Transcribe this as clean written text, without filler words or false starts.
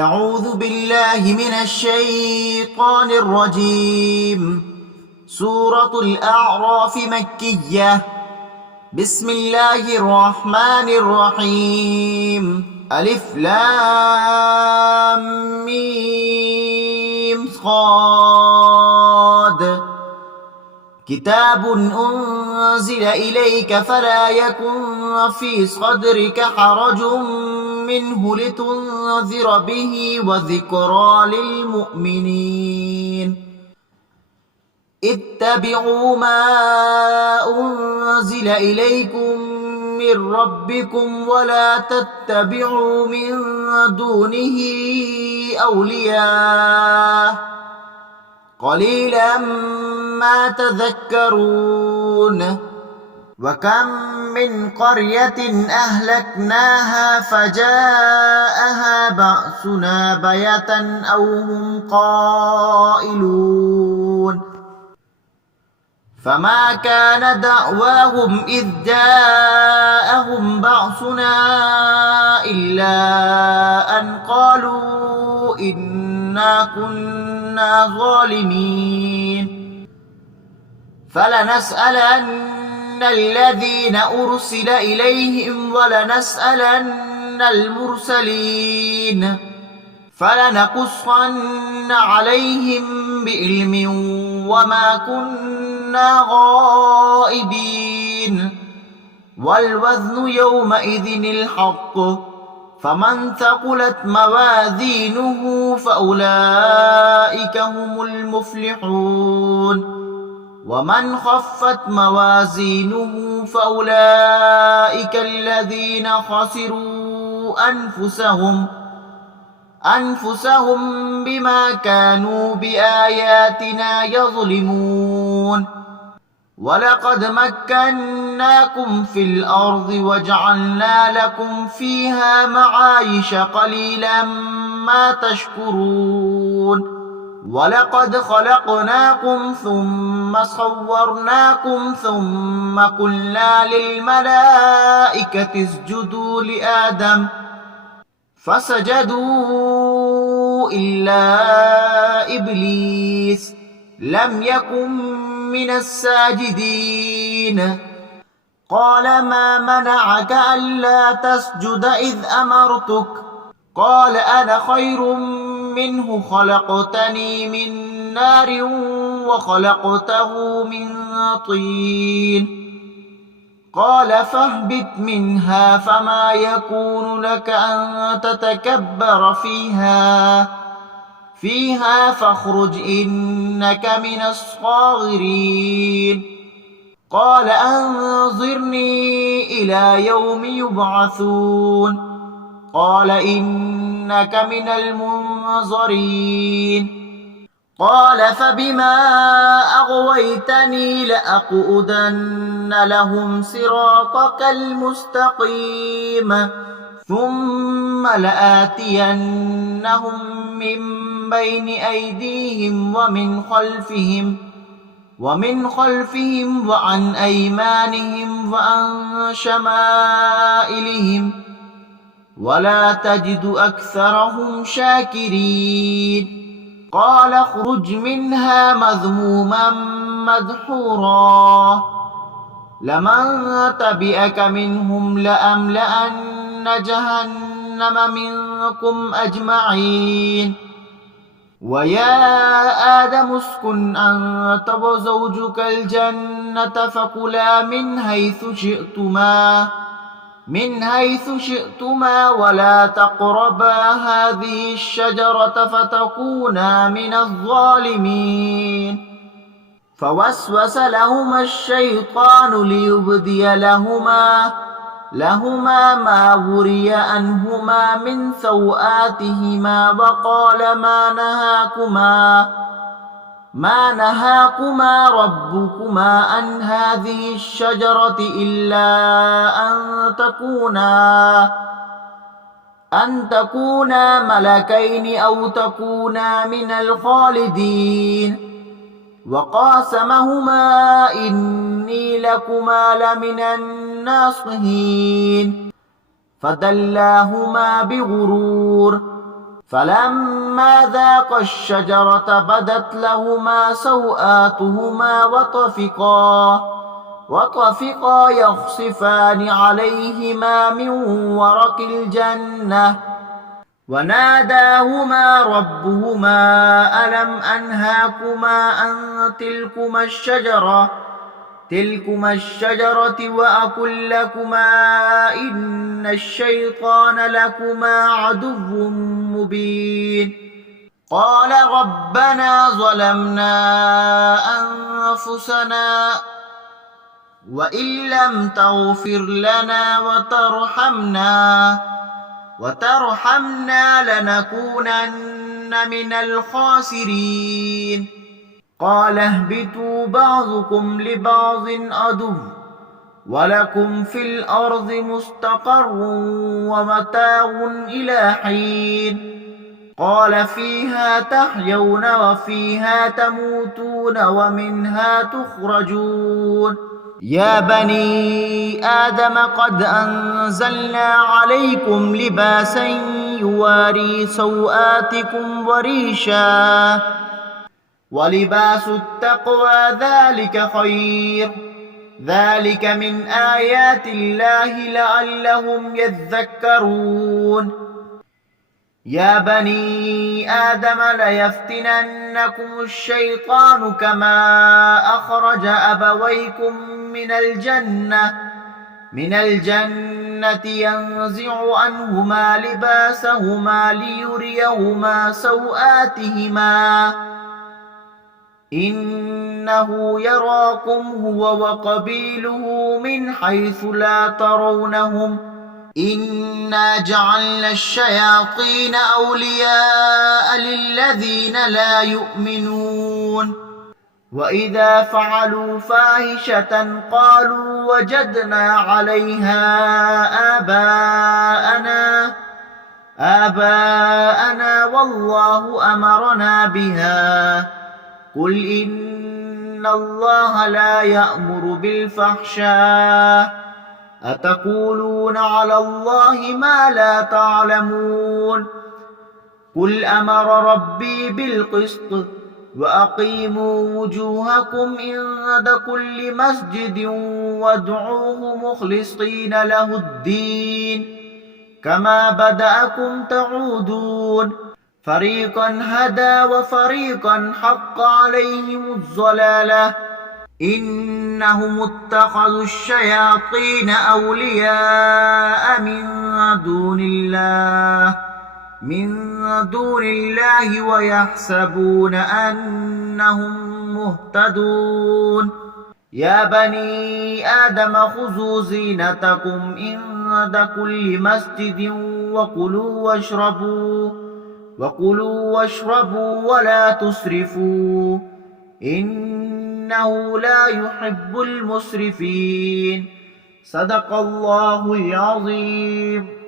أعوذ بالله من الشيطان الرجيم. سورة الأعراف مكية. بسم الله الرحمن الرحيم. ألف لام ميم صاد. كتاب أنزل إليك فلا يكن في صدرك حرج منه لتنذر به وذكرى للمؤمنين. اتبعوا ما أنزل إليكم من ربكم ولا تتبعوا من دونه أولياء قليلا ما تذكرون. وكم من قرية أهلكناها فجاءها بأسنا بيتا أو هم قائلون. فما كان دعواهم إذ جاءهم بأسنا إلا أن قالوا إنا كنا ظالمين. فلنسألن الذين أرسل إليهم ولنسألن المرسلين فلنقصن عليهم بعلم وما كنا غائبين. والوزن يومئذ الحق فمن ثقلت موازينه فأولئك هم المفلحون. ومن خفت موازينه فأولئك الذين خسروا أنفسهم بما كانوا بآياتنا يظلمون. ولقد مكناكم في الأرض وجعلنا لكم فيها معايش قليلا ما تشكرون. ولقد خلقناكم ثم صورناكم ثم قلنا للملائكة اسجدوا لآدم فسجدوا إلا إبليس لم يكن من الساجدين. قال ما منعك ألا تسجد إذ أمرتك؟ قال أنا خير منه خلقتني من نار وخلقته من طين. قال فاهبط منها فما يكون لك أن تتكبر فيها فاخرج إنك من الصاغرين. قال أنظرني إلى يوم يبعثون. قال إنك من المنظرين. قال فبما أغويتني لأقعدن لهم صراطك المستقيم ثم لآتينهم من بين أيديهم ومن خلفهم وعن أيمانهم وعن شمائلهم ولا تجد أكثرهم شاكرين. قال اخرج منها مذموما مدحورا لمن تبعك منهم لأملأن جهنم منكم أجمعين. ويا آدم اسكن أنت وزوجك الجنة فكلا من حيث شئتما ولا تقربا هذه الشجرة فتكونا من الظالمين. فوسوس لهما الشيطان ليبدي لهما ما وري عنهما من سوآتهما وقال ما نهاكما ربكما عن هذه الشجرة إلا أن تكونا ملكين أو تكونا من الخالدين. وقاسمهما إني لكما لمن الناصحين. فدلاهما بغرور فلما ذاقا الشجرة بدت لهما سوآتهما وطفقا يخصفان عليهما من ورق الجنة وناداهما ربهما ألم أنهاكما عن تلكما الشجرة وأقل لكما إن الشيطان لكما عدو مبين قال ربنا ظلمنا أنفسنا وإن لم تغفر لنا وترحمنا لنكونن من الخاسرين قال اهبطوا بعضكم لبعض عدو ولكم في الأرض مستقر ومتاع إلى حين قال فيها تحيون وفيها تموتون ومنها تخرجون يا بني آدم قد أنزلنا عليكم لباسا يواري سوآتكم وريشا ولباس التقوى ذلك خير ذلك من آيات الله لعلهم يذكرون يا بني آدم ليفتننكم الشيطان كما أخرج أبويكم من الجنة ينزع عنهما لباسهما ليريهما سوآتهما إنه يراكم هو وقبيله من حيث لا ترونهم إنا جعلنا الشياطين أولياء للذين لا يؤمنون وإذا فعلوا فاحشة قالوا وجدنا عليها آباءنا والله أمرنا بها قل إن الله لا يأمر بالفحشاء أتقولون على الله ما لا تعلمون قل أمر ربي بالقسط وأقيموا وجوهكم عند كل مسجد وادعوه مخلصين له الدين كما بدأكم تعودون فريقا هدى وفريقا حق عليهم الضلالة إنهم اتخذوا الشياطين أولياء من دون الله ويحسبون أنهم مهتدون يا بني آدم خذوا زينتكم عند كل مسجد وكلوا واشربوا ولا تسرفوا إنه لا يحب المسرفين صدق الله العظيم.